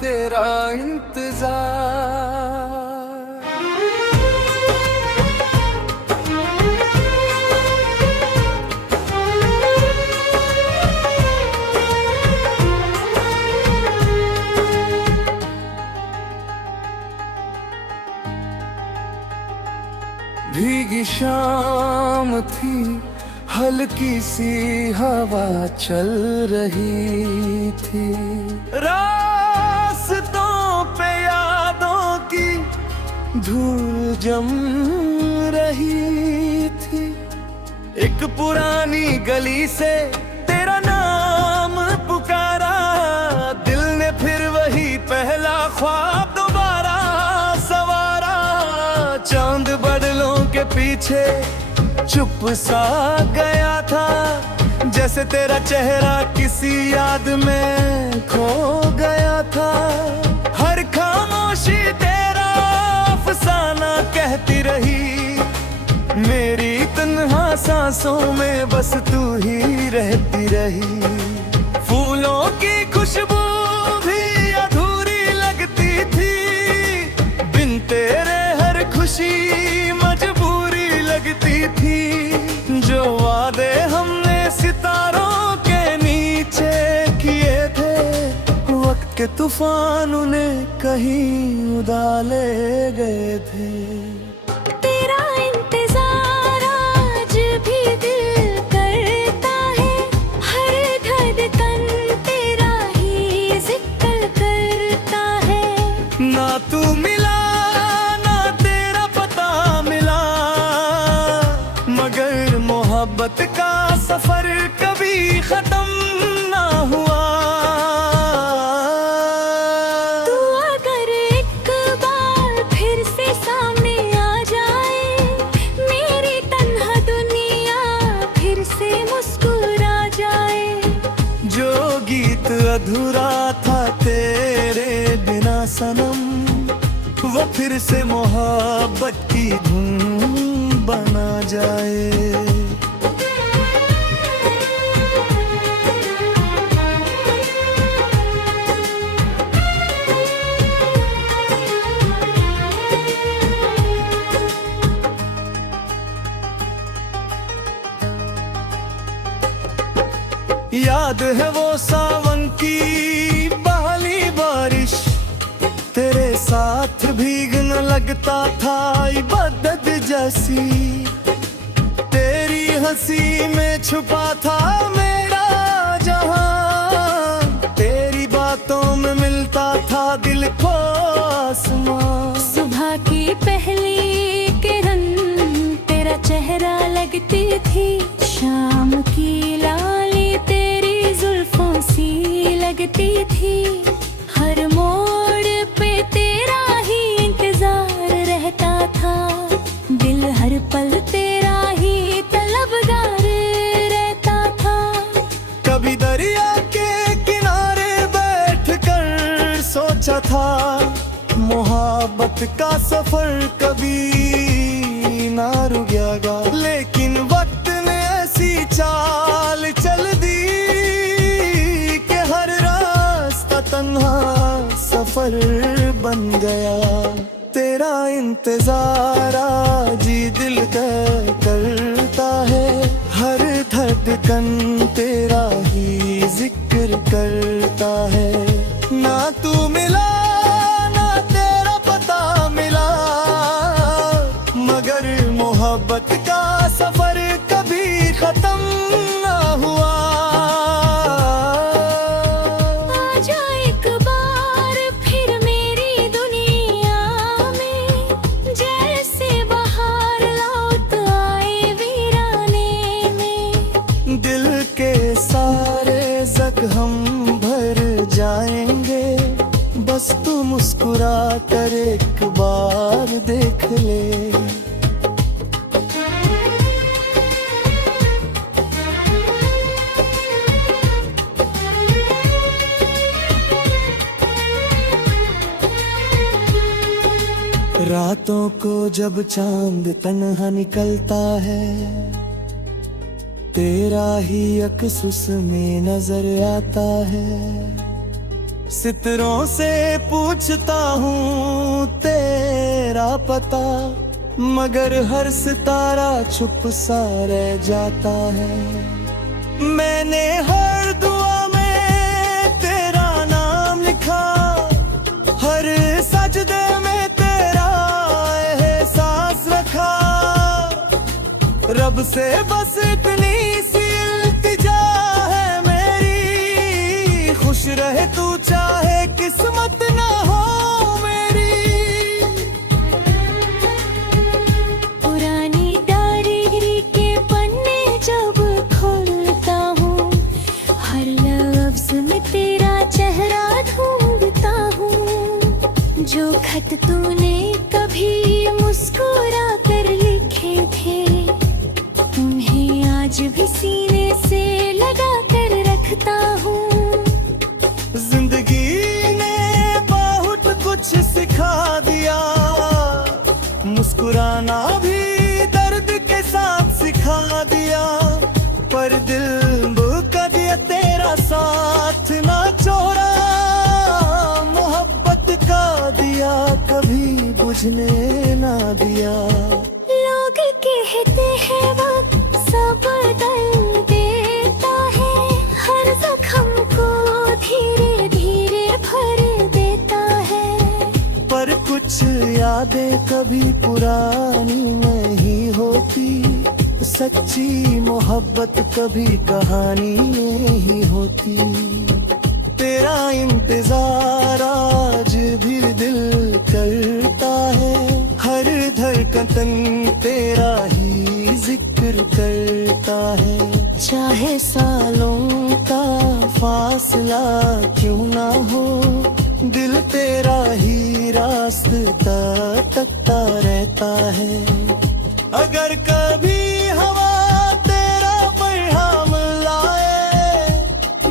तेरा इंतजार। भीगी शाम थी, हल्की सी हवा चल रही थी, रास्तों पे यादों की धूल जम रही थी। एक पुरानी गली से तेरा नाम पुकारा, दिल ने फिर वही पहला ख्वाब दोबारा सवारा। चांद बदलों के पीछे चुप सा गया था, जैसे तेरा चेहरा किसी याद में खो गया था। हर खामोशी तेरा अफसाना कहती रही, मेरी तन्हा सांसों में बस तू ही रहती रही। फूलों की खुशबू भी अधूरी लगती थी, बिन तेरे हर खुशी मजबूरी लगती थी। जो वादे हमने सितारों के नीचे किए थे, वक्त के तूफान उन्हें कहीं उड़ा ले गए थे। तेरा इंतजार आज भी दिल करता है, हर धड़कन तेरा ही जिक्र करता है। ना तू मिला ना तेरा पता मिला, मगर मोहब्बत का सफर कभी खत्म ना हुआ। तू अगर एक बार फिर से सामने आ जाए, मेरी तन्हा दुनिया फिर से मुस्कुरा जाए। जो गीत अधूरा था तेरे बिना सनम, वो फिर से मोहब्बत की धुन बना जाए। याद है वो सावन की पहली बारिश, तेरे साथ भीगने लगता था इबादत जैसी। तेरी हंसी में छुपा था मेरा जहां, तेरी बातों में मिलता था दिल को आसमां। सुबह की पहली किरण तेरा चेहरा लगती थी, शाम की लाली तेरी जुल्फों सी लगती थी। हर मोड़ पे तेरा ही इंतजार रहता था, दिल हर पल तेरा ही तलबगार रहता था। कभी दरिया के किनारे बैठकर सोचा था, मोहब्बत का सफर कभी ना रुकेगा। लेकिन वक्त ने ऐसी चाल चल दी कि हर रास्ता तन्हा सफर बन गया। तेरा इंतजार आज दिल करता है, हर धड़कन तेरा ही जिक्र करता है। ना तू मिला ना तेरा पता मिला, मगर मोहब्बत का सफर कभी खत्म ना हुआ। आजा एक बार फिर मेरी दुनिया में, जैसे बाहर लौट आए वीराने में। दिल के सारे जख्म भर जाएंगे, बस तू मुस्कुरा कर एक बार देख ले। रातों को जब चांद तन्हा निकलता है, तेरा ही अक्स उसमें नजर आता है। सितारों से पूछता हूँ तेरा पता, मगर हर सितारा चुप सा रह जाता है। मैंने हर दुआ में तेरा नाम लिखा, हर सजदे में तेरा एहसास रखा। रब से बस इतनी सी इल्तिजा है मेरी, खुश रहे तू चाहे किस्मत ना हो मेरी। पुरानी डायरी के पन्ने जब खोलता हूँ, हर लफ्ज में तेरा चेहरा ढूंढता हूँ। जो खत तूने कभी मुस्कुरा कर लिखे थे, उन्हें आज भी सीने से लगा कर रखता हूँ। जिंदगी ने बहुत कुछ सिखा दिया, मुस्कुराना भी दर्द के साथ सिखा दिया। पर दिल का दिया तेरा साथ ना छोड़ा, मोहब्बत का दिया कभी बुझने ना दिया। लोग कहते हैं वक्त सब बदल देता है, हर जख्म को धीरे धीरे भर देता है। पर कुछ यादें कभी पुरानी नहीं होती, सच्ची मोहब्बत कभी कहानी नहीं होती। तेरा इंतजार आज भी दिल करता है, हर धड़कन तेरा ही जिक्र करता है। चाहे सालों का फासला क्यों ना हो, दिल तेरा ही रास्ता तकता रहता है। अगर कभी हवा तेरा पैगाम लाए,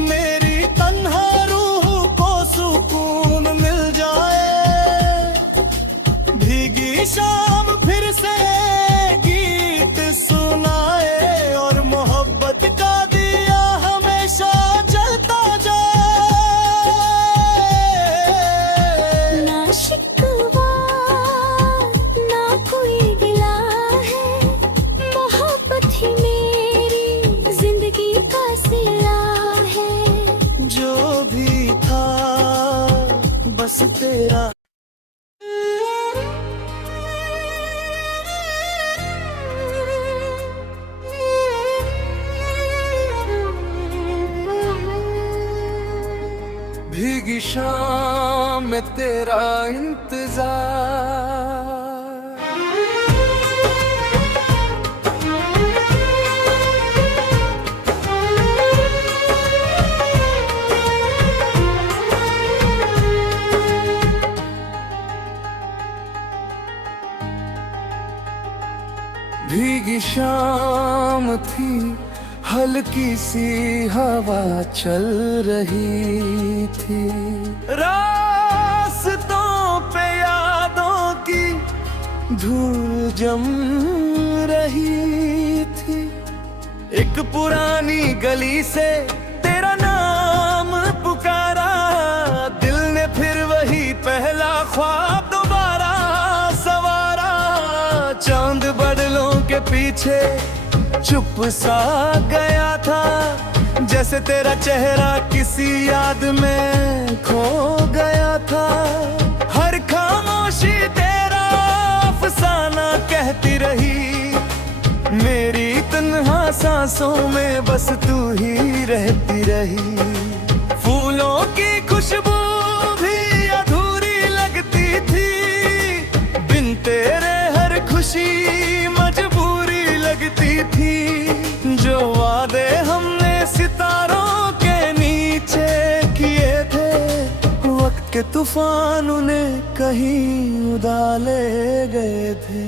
मेरी तन्हा रूह को सुकून मिल जाए। भीगी शाम फिर से गीत सुनाए, और मोहब्बत का दिया हमेशा जलता जाए। ना शिकवा ना कोई गिला है, मोहब्बत ही मेरी जिंदगी का सिला है। जो भी था बस तेरा। भीगी शाम में तेरा इंतजार, भीगी शाम थी, हल्की सी हवा चल रही थी। रास्तों पे यादों की धूल जम रही थी। एक पुरानी गली से तेरा नाम पुकारा, दिल ने फिर वही पहला ख्वाब दोबारा सवारा। चांद बादलों के पीछे चुप सा गया था, जैसे तेरा चेहरा किसी याद में खो गया था। हर खामोशी तेरा अफसाना कहती रही, मेरी तन्हा सांसों में बस तू ही रहती रही। फूलों की खुशबू भी अधूरी लगती थी, बिन तेरे हर खुशी मजबूरी लगती थी। जो वादे हमने सितारों के नीचे किए थे, वक्त के तूफान उन्हें कहीं उड़ा ले गए थे।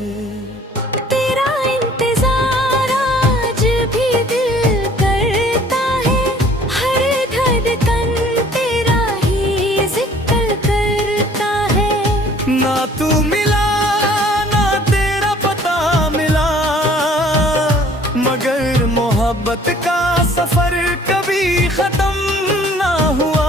तेरा इंतजार आज भी दिल करता है, हर धड़कन तेरा ही जिक्र करता है। ना तू मिला ना तेरा पता मिला, मगर मोहब्बत का सफर कभी खत्म ना हुआ।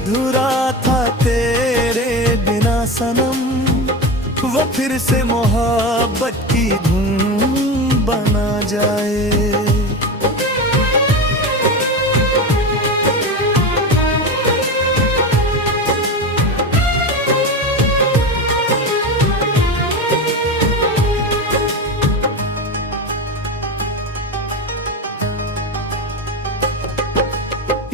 अधूरा था तेरे बिना सनम, वो फिर से मोहब्बत की धुन बना जाए।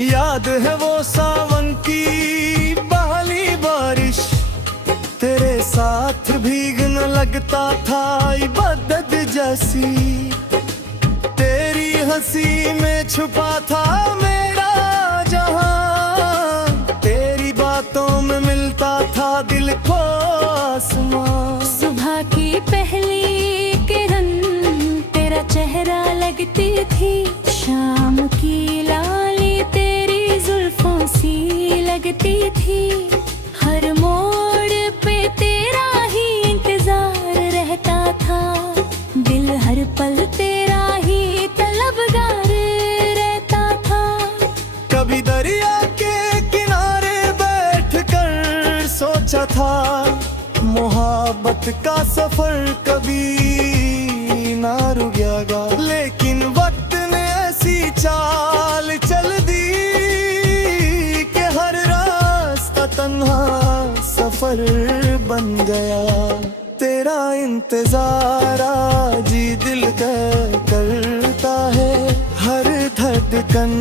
याद है वो सावन की पहली बारिश, तेरे साथ भीगने लगता था इबादत जैसी। तेरी हंसी में छुपा था मेरा जहां, तेरी बातों में मिलता था दिल को आसमां। सुबह की पहली किरण तेरा चेहरा लगती थी, शाम की लाली तेरी जुल्फों सी लगती थी। हर मोड़ पे तेरा ही इंतजार रहता था, दिल हर पल तेरा ही तलबगार रहता था। कभी दरिया के किनारे बैठकर सोचा था, मोहब्बत का सफर कभी ना रुकेगा। लेकिन वक्त ने ऐसी चाल चल दी कि हर रास्ता तन्हा सफर बन गया। तेरा इंतजार आज दिल करता है, हर धड़कन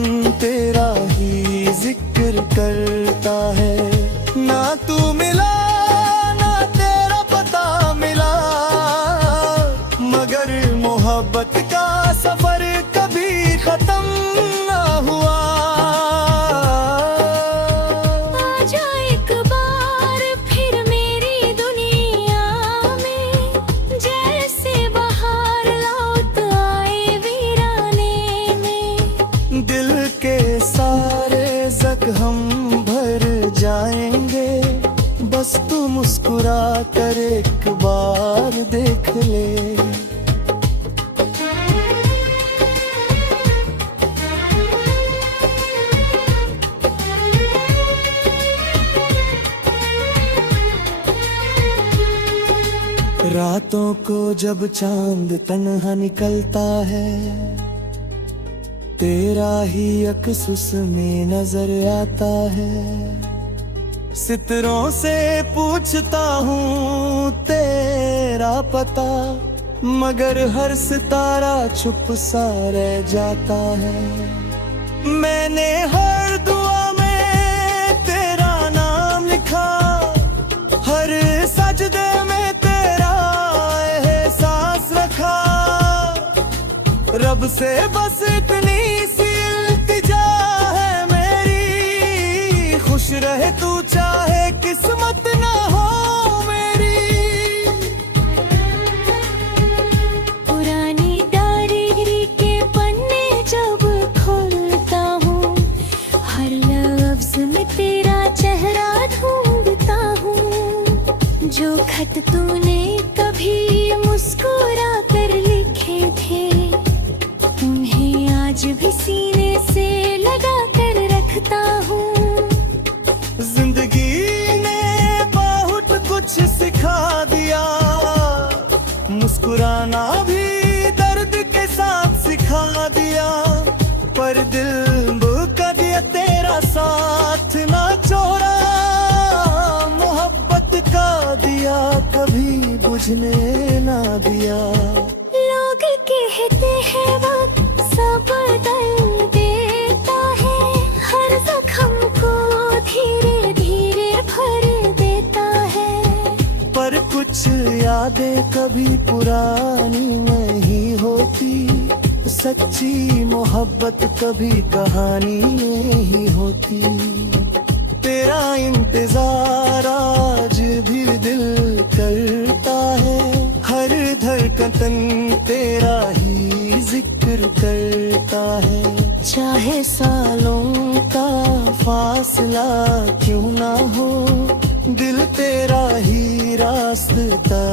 तेरा ही जिक्र करता है। ना तू मिला ना तेरा पता मिला, मगर मोहब्बत का सफर कभी खत्म ना हुआ। आजा एक बार फिर मेरी दुनिया में, जैसे बाहर लौट आए वीराने में। दिल के सारे जख्म भर जाएंगे, बस तू मुस्कुरा कर एक बार देख ले। रातों को जब चांद तन्हा निकलता है, तेरा ही अक्स उसमें नजर आता है। सितारों से पूछता हूँ तेरा पता, मगर हर सितारा चुप सा रह जाता है। मैंने हर दुआ में तेरा नाम लिखा, हर सजदे में तेरा एहसास रखा। रब से बस इतनी सी इल्तिजा है मेरी, खुश रहे तू चाहे किस्मत ना हो मेरी। पुरानी डायरी के पन्ने जब खोलता हूँ, हर लफ्ज में तेरा चेहरा ढूंढता हूँ। जो खत तूने कभी मुस्कुरा कर लिखे थे, उन्हें आज भी सीने से लगा कर रखता हूँ। जिंदगी ने बहुत कुछ सिखा दिया, मुस्कुराना भी दर्द के साथ सिखा दिया। पर दिल का दिया तेरा साथ ना छोड़ा, मोहब्बत का दिया कभी बुझने ना दिया। लोग कहते हैं वक्त सब बदल देता है, हर जख्म को धीरे धीरे भर देता है। पर कुछ यादें कभी पुरानी नहीं होती, सच्ची मोहब्बत कभी कहानी नहीं होती। तेरा इंतजार आज भी दिल करता है, हर धड़कन तेरा ही जिक्र करता है। चाहे सालों का फासला क्यों ना हो, दिल तेरा ही रास्ता